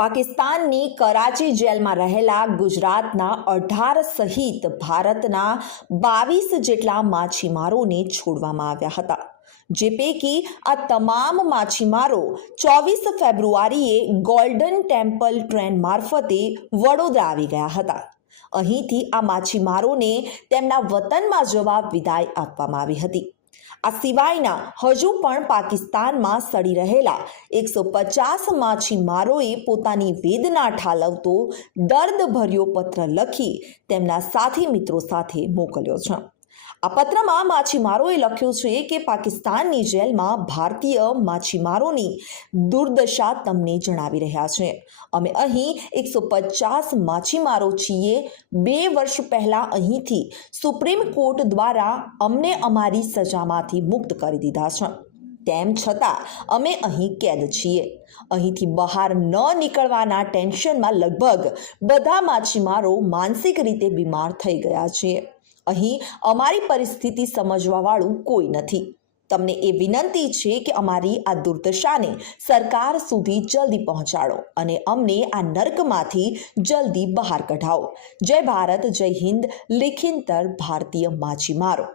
પાકિસ્તાનની કરાચી જેલમાં રહેલા ગુજરાતના અઢાર સહિત ભારતના બાવીસ જેટલા માછીમારોને છોડવામાં આવ્યા હતા. જે પૈકી આ તમામ માછીમારો ચોવીસ ફેબ્રુઆરીએ ગોલ્ડન ટેમ્પલ ટ્રેન મારફતે વડોદરા આવી ગયા હતા. અહીંથી આ માછીમારોને તેમના વતનમાં જવા વિદાય આપવામાં આવી હતી. આ સિવાયના હજુ પણ પાકિસ્તાનમાં સડી રહેલા એકસો પચાસ માછીમારોએ પોતાની વેદના ઠાલવતો દર્દભર્યો પત્ર લખી તેમના સાથી મિત્રો સાથે મોકલ્યો છે. આ પત્રમાં માછીમારોએ લખ્યું છે કે પાકિસ્તાનની જેલમાં ભારતીય માછીમારોની દુર્દશા તમને જણાવી રહ્યા છે. અમે અહીં એકસો પચાસ માછીમારો છીએ. બે વર્ષ પહેલાં અહીંથી સુપ્રીમ કોર્ટ દ્વારા અમને અમારી સજામાંથી મુક્ત કરી દીધા છે. તેમ છતાં, અમે અહીં કેદ છીએ. અહીંથી બહાર ન નીકળવાના ટેન્શનમાં લગભગ બધા માછીમારો માનસિક રીતે બીમાર થઈ ગયા છે અહીં અમારી પરિસ્થિતિ સમજવાવાળું કોઈ નથી. તમને એ વિનંતી છે કે અમારી આ દુર્દશાને સરકાર સુધી જલ્દી પહોંચાડો અને અમને આ નર્કમાંથી જલ્દી બહાર કઢાવો. જય ભારત, જય હિન્દ, લેખિંતર, ભારતીય માછીમારો.